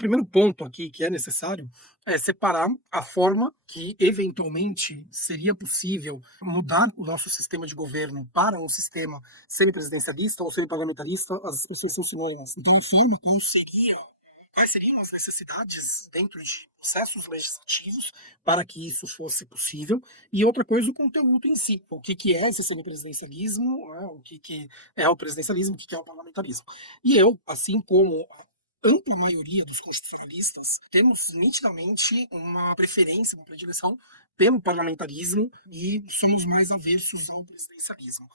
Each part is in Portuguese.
primeiro ponto aqui que é necessário é separar a forma que, eventualmente, seria possível mudar o nosso sistema de governo para um sistema semipresidencialista ou semiparlamentarista. As pessoas são sinônimas. Então, a forma como seria, quais seriam as necessidades dentro de processos legislativos para que isso fosse possível, e outra coisa, o conteúdo em si. O que é esse semipresidencialismo, né? O que é o presidencialismo, o que é o parlamentarismo. E eu, assim como ampla maioria dos constitucionalistas, temos nitidamente uma preferência, uma predileção pelo parlamentarismo e somos mais avessos ao presidencialismo.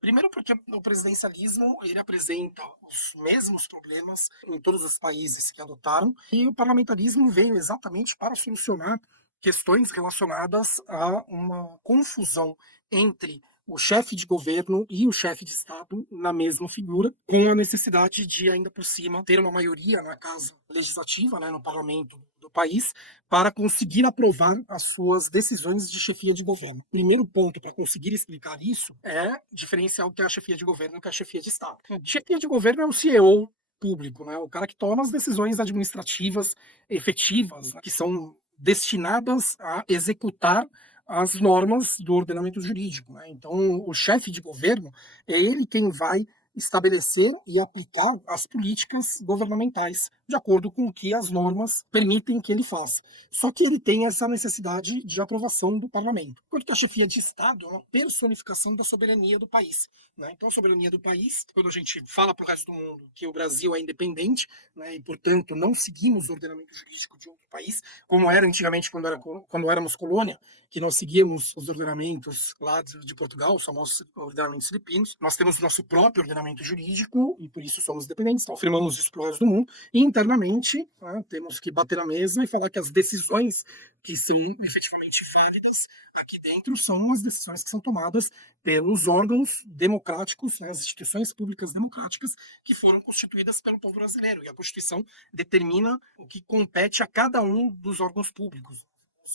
Primeiro porque o presidencialismo ele apresenta os mesmos problemas em todos os países que adotaram e o parlamentarismo veio exatamente para solucionar questões relacionadas a uma confusão entre o chefe de governo e o chefe de Estado na mesma figura, com a necessidade de, ainda por cima, ter uma maioria na Casa Legislativa, né, no parlamento do país, para conseguir aprovar as suas decisões de chefia de governo. Primeiro ponto para conseguir explicar isso é diferenciar o que é a chefia de governo e o que é a chefia de Estado. Chefia de governo é o CEO público, né, o cara que toma as decisões administrativas efetivas, né, que são destinadas a executar as normas do ordenamento jurídico, né? Então, o chefe de governo é ele quem vai estabelecer e aplicar as políticas governamentais de acordo com o que as normas permitem que ele faça. Só que ele tem essa necessidade de aprovação do parlamento. Enquanto que a chefia de Estado é uma personificação da soberania do país, né? Então, a soberania do país, quando a gente fala para o resto do mundo que o Brasil é independente, né, e, portanto, não seguimos o ordenamento jurídico de outro país, como era antigamente quando éramos colônia, que nós seguíamos os ordenamentos lá de Portugal, os famosos ordenamentos filipinos. Nós temos o nosso próprio ordenamento jurídico e por isso somos independentes, então afirmamos isso para o resto do mundo. E internamente, né, temos que bater na mesa e falar que as decisões que são efetivamente válidas aqui dentro são as decisões que são tomadas pelos órgãos democráticos, né, as instituições públicas democráticas que foram constituídas pelo povo brasileiro. E a Constituição determina o que compete a cada um dos órgãos públicos,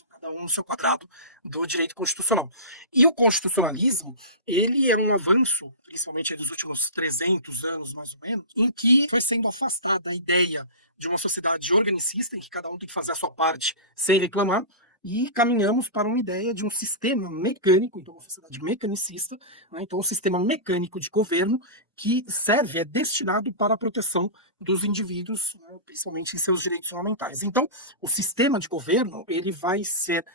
cada um no seu quadrado do direito constitucional. E o constitucionalismo, ele é um avanço, principalmente dos últimos 300 anos, mais ou menos, em que foi sendo afastada a ideia de uma sociedade organicista, em que cada um tem que fazer a sua parte sem reclamar, e caminhamos para uma ideia de um sistema mecânico, então uma sociedade mecanicista, né? Então um sistema mecânico de governo que serve, é destinado para a proteção dos indivíduos, né, principalmente em seus direitos fundamentais. Então, o sistema de governo ele vai ser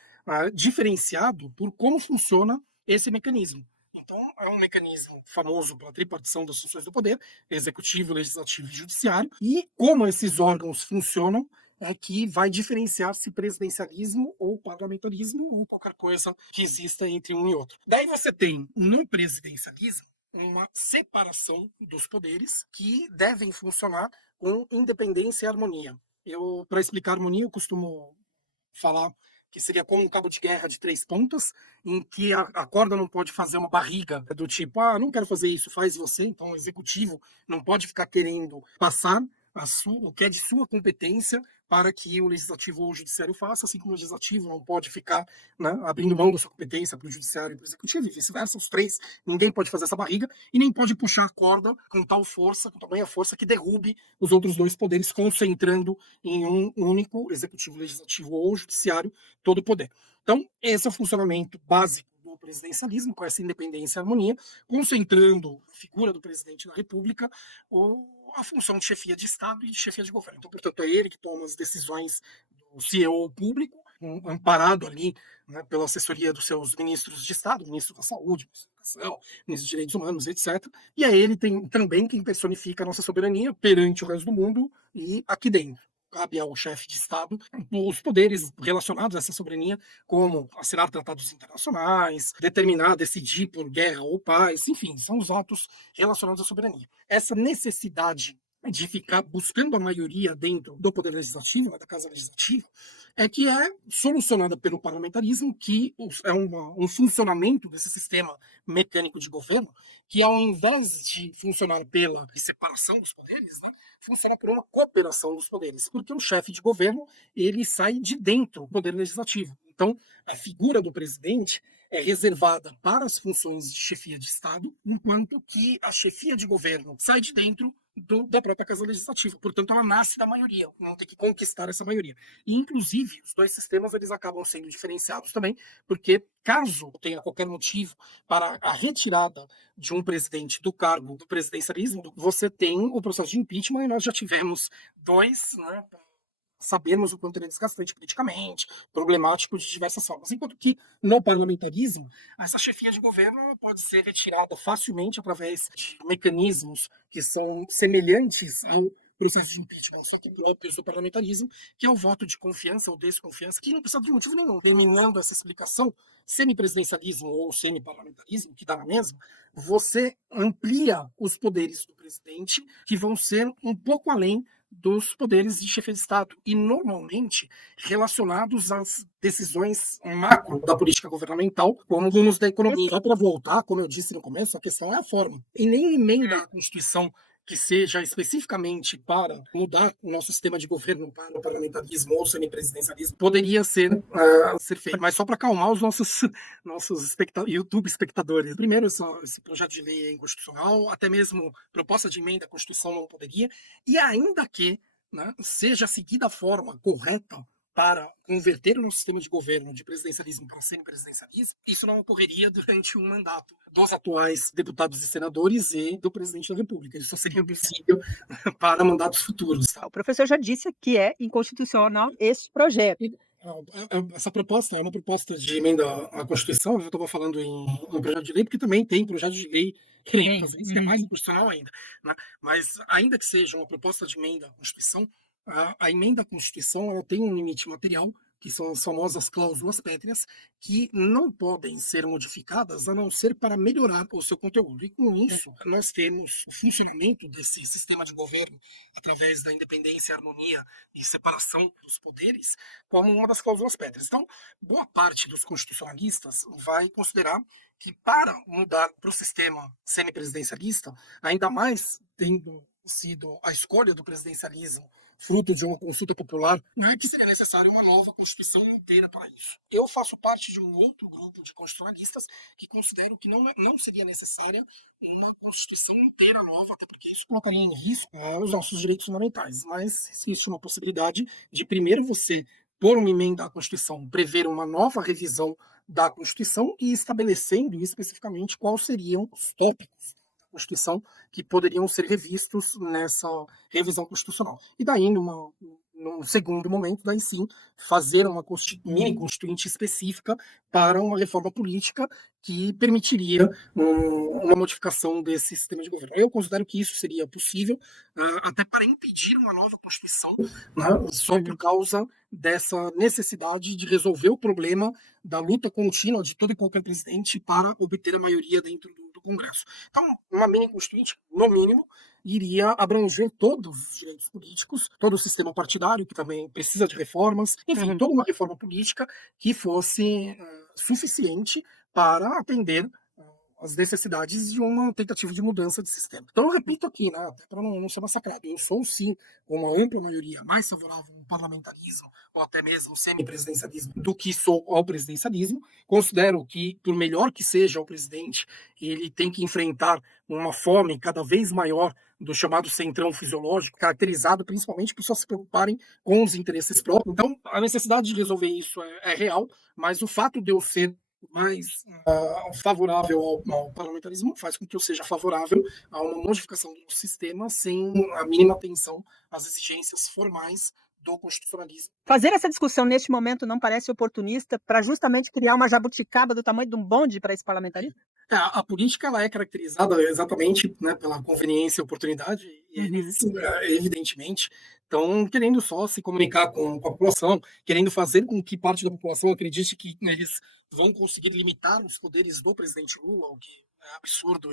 diferenciado por como funciona esse mecanismo. Então, é um mecanismo famoso pela tripartição das funções do poder, executivo, legislativo e judiciário, e como esses órgãos funcionam é que vai diferenciar se presidencialismo ou parlamentarismo ou qualquer coisa que exista entre um e outro. Daí você tem, no presidencialismo, uma separação dos poderes que devem funcionar com independência e harmonia. Eu, para explicar harmonia, eu costumo falar que seria como um cabo de guerra de 3 pontas, em que a corda não pode fazer uma barriga do tipo, não quero fazer isso, faz você. Então, o executivo não pode ficar querendo passar o que é de sua competência para que o legislativo ou o judiciário faça, assim como o legislativo não pode ficar, né, abrindo mão da sua competência para o judiciário e para o executivo, e vice-versa, os três, ninguém pode fazer essa barriga e nem pode puxar a corda com tal força, com tamanha força que derrube os outros dois poderes, concentrando em um único, executivo, legislativo ou judiciário, todo o poder. Então, esse é o funcionamento básico do presidencialismo, com essa independência e harmonia, concentrando a figura do presidente da República a função de chefia de Estado e de chefia de governo. Então, portanto, é ele que toma as decisões do CEO público, amparado ali, né, pela assessoria dos seus ministros de Estado, ministro da Saúde, ministro da Educação, ministro dos Direitos Humanos, etc. E é ele também quem personifica a nossa soberania perante o resto do mundo e aqui dentro. Cabe ao chefe de Estado os poderes relacionados a essa soberania, como assinar tratados internacionais, determinar, decidir por guerra ou paz, enfim, são os atos relacionados à soberania. Essa necessidade de ficar buscando a maioria dentro do Poder Legislativo, né, da Casa Legislativa, é que é solucionada pelo parlamentarismo, que é um funcionamento desse sistema mecânico de governo, que ao invés de funcionar pela separação dos poderes, né, funciona por uma cooperação dos poderes, porque o chefe de governo ele sai de dentro do Poder Legislativo. Então, a figura do presidente é reservada para as funções de chefia de Estado, enquanto que a chefia de governo sai de dentro da própria Casa Legislativa. Portanto, ela nasce da maioria, não tem que conquistar essa maioria. E, inclusive, os dois sistemas eles acabam sendo diferenciados também, porque caso tenha qualquer motivo para a retirada de um presidente do cargo do presidencialismo, você tem o processo de impeachment, e nós já tivemos dois, né, sabemos o quanto ele é desgastante politicamente, problemático de diversas formas. Enquanto que no parlamentarismo, essa chefia de governo pode ser retirada facilmente através de mecanismos que são semelhantes ao processo de impeachment, só que próprios do parlamentarismo, que é o voto de confiança ou desconfiança, que não precisa de motivo nenhum. Terminando essa explicação, semipresidencialismo ou semiparlamentarismo, que dá na mesma, você amplia os poderes do presidente, que vão ser um pouco além dos poderes de chefe de Estado e normalmente relacionados às decisões macro da política governamental, como rumos da economia. Só para voltar, como eu disse no começo, a questão é a forma. E nem emenda à Constituição que seja especificamente para mudar o nosso sistema de governo para o parlamentarismo ou semipresidencialismo poderia ser feito. Mas só para acalmar os nossos YouTube espectadores. Primeiro, esse projeto de lei é inconstitucional, até mesmo proposta de emenda à Constituição não poderia, e ainda que, né, seja seguida a forma correta para converter o nosso sistema de governo de presidencialismo para semipresidencialismo, isso não ocorreria durante um mandato dos atuais deputados e senadores e do presidente da República. Isso só seria possível para mandatos futuros. Tá? O professor já disse que é inconstitucional esse projeto. Essa proposta é uma proposta de emenda à Constituição, eu estava falando em projeto de lei, porque também tem projeto de lei querendo fazer isso, que é mais inconstitucional ainda. Né? Mas, ainda que seja uma proposta de emenda à Constituição, a emenda à Constituição ela tem um limite material, que são as famosas cláusulas pétreas, que não podem ser modificadas a não ser para melhorar o seu conteúdo. E com isso, nós temos o funcionamento desse sistema de governo através da independência, harmonia e separação dos poderes como uma das cláusulas pétreas. Então, boa parte dos constitucionalistas vai considerar que para mudar para o sistema semipresidencialista, ainda mais tendo sido a escolha do presidencialismo fruto de uma consulta popular, não é que seria necessária uma nova Constituição inteira para isso. Eu faço parte de um outro grupo de constitucionalistas que considero que não seria necessária uma Constituição inteira nova, até porque isso colocaria em risco os nossos direitos fundamentais. Mas existe uma possibilidade de primeiro você, por uma emenda à Constituição, prever uma nova revisão da Constituição e estabelecendo especificamente quais seriam os tópicos Constituição que poderiam ser revistos nessa revisão constitucional. E daí, num segundo momento, daí sim, fazer uma mini constituinte específica para uma reforma política que permitiria uma modificação desse sistema de governo. Eu considero que isso seria possível, até para impedir uma nova Constituição, né, só por causa dessa necessidade de resolver o problema da luta contínua de todo e qualquer presidente para obter a maioria dentro do Congresso. Então, uma mini constituinte, no mínimo, iria abranger todos os direitos políticos, todo o sistema partidário, que também precisa de reformas, enfim, toda uma reforma política que fosse suficiente para atender as necessidades de uma tentativa de mudança de sistema. Então, eu repito aqui, né, até para não ser massacrado, eu sou sim, com uma ampla maioria, mais favorável ao parlamentarismo ou até mesmo semipresidencialismo do que sou ao presidencialismo. Considero que, por melhor que seja o presidente, ele tem que enfrentar uma fome cada vez maior do chamado centrão fisiológico, caracterizado principalmente por só se preocuparem com os interesses próprios. Então, a necessidade de resolver isso é real, mas o fato de eu ser mais favorável ao parlamentarismo faz com que eu seja favorável a uma modificação do sistema sem a mínima atenção às exigências formais do constitucionalismo. Fazer essa discussão neste momento não parece oportunista para justamente criar uma jabuticaba do tamanho de um bonde para esse parlamentarismo? A política ela é caracterizada exatamente, né, pela conveniência e oportunidade, e eles, evidentemente, estão querendo só se comunicar com a população, querendo fazer com que parte da população acredite que eles vão conseguir limitar os poderes do presidente Lula, o que é absurdo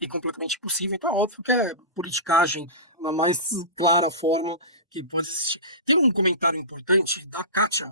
e completamente impossível. Então é óbvio que é politicagem na mais clara forma que pode existir. Tem um comentário importante da Kátia,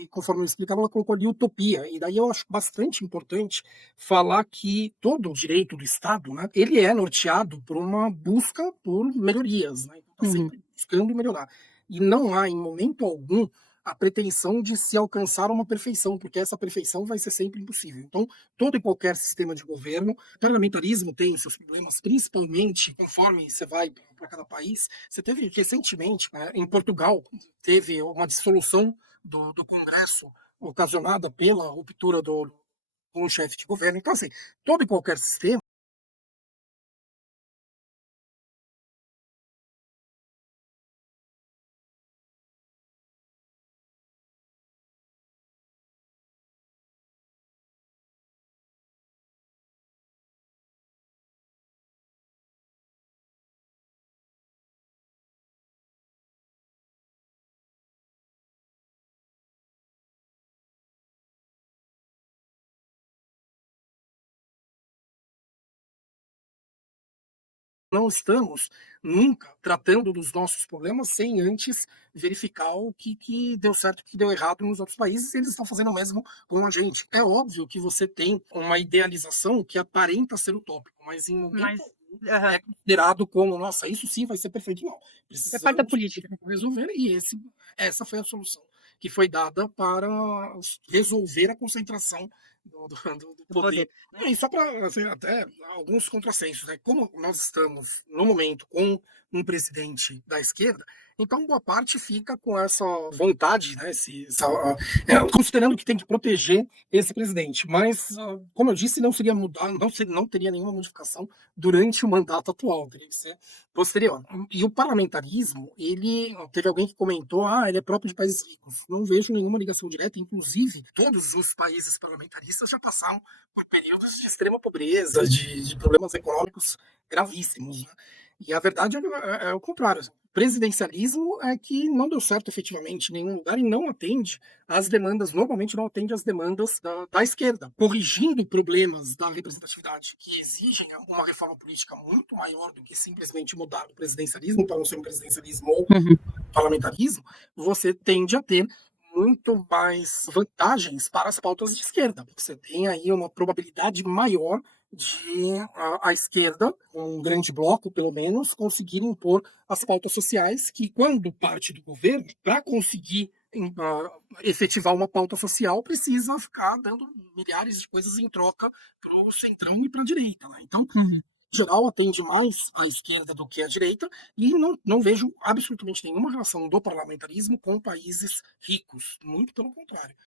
e conforme eu explicava, ela colocou ali utopia. E daí eu acho bastante importante falar que todo o direito do Estado, né, ele é norteado por uma busca por melhorias, né? Então, tá sempre buscando melhorar. E não há, em momento algum, a pretensão de se alcançar uma perfeição, porque essa perfeição vai ser sempre impossível. Então, todo e qualquer sistema de governo, o parlamentarismo tem seus problemas, principalmente conforme você vai para cada país. Você teve recentemente, né, em Portugal, teve uma dissolução do Congresso ocasionada pela ruptura com o chefe de governo. Então, assim, todo e qualquer sistema não estamos nunca tratando dos nossos problemas sem antes verificar o que deu certo e o que deu errado nos outros países, e eles estão fazendo o mesmo com a gente. É óbvio que você tem uma idealização que aparenta ser utópico, mas em momento Mas aham. é considerado como, nossa, isso sim vai ser perfeito. Não, Isso é parte da precisamos política. resolver, e essa foi a solução que foi dada para resolver a concentração do Do poder. poder, né. E só para até alguns contrassensos, né? Como nós estamos no momento com um presidente da esquerda, então boa parte fica com essa vontade, né? Considerando que tem que proteger esse presidente, mas como eu disse, não seria mudar, não teria nenhuma modificação durante o mandato atual, teria que ser posterior. E o parlamentarismo, ele teve alguém que comentou, ele é próprio de países ricos. Não vejo nenhuma ligação direta, inclusive todos os países parlamentaristas já passaram por períodos de extrema pobreza, de problemas econômicos gravíssimos, né? E a verdade é o contrário. O presidencialismo é que não deu certo efetivamente em nenhum lugar e não atende às demandas, normalmente não atende às demandas da esquerda, corrigindo problemas da representatividade que exigem uma reforma política muito maior do que simplesmente mudar do presidencialismo para não ser um presidencialismo ou Uhum. parlamentarismo. Você tende a ter muito mais vantagens para as pautas de esquerda. Você tem aí uma probabilidade maior de a esquerda, um grande bloco pelo menos, conseguir impor as pautas sociais que, quando parte do governo, para conseguir efetivar uma pauta social, precisa ficar dando milhares de coisas em troca para o centrão e para a direita. Né? Então, Uhum. geral atende mais à esquerda do que à direita, e não vejo absolutamente nenhuma relação do parlamentarismo com países ricos, muito pelo contrário.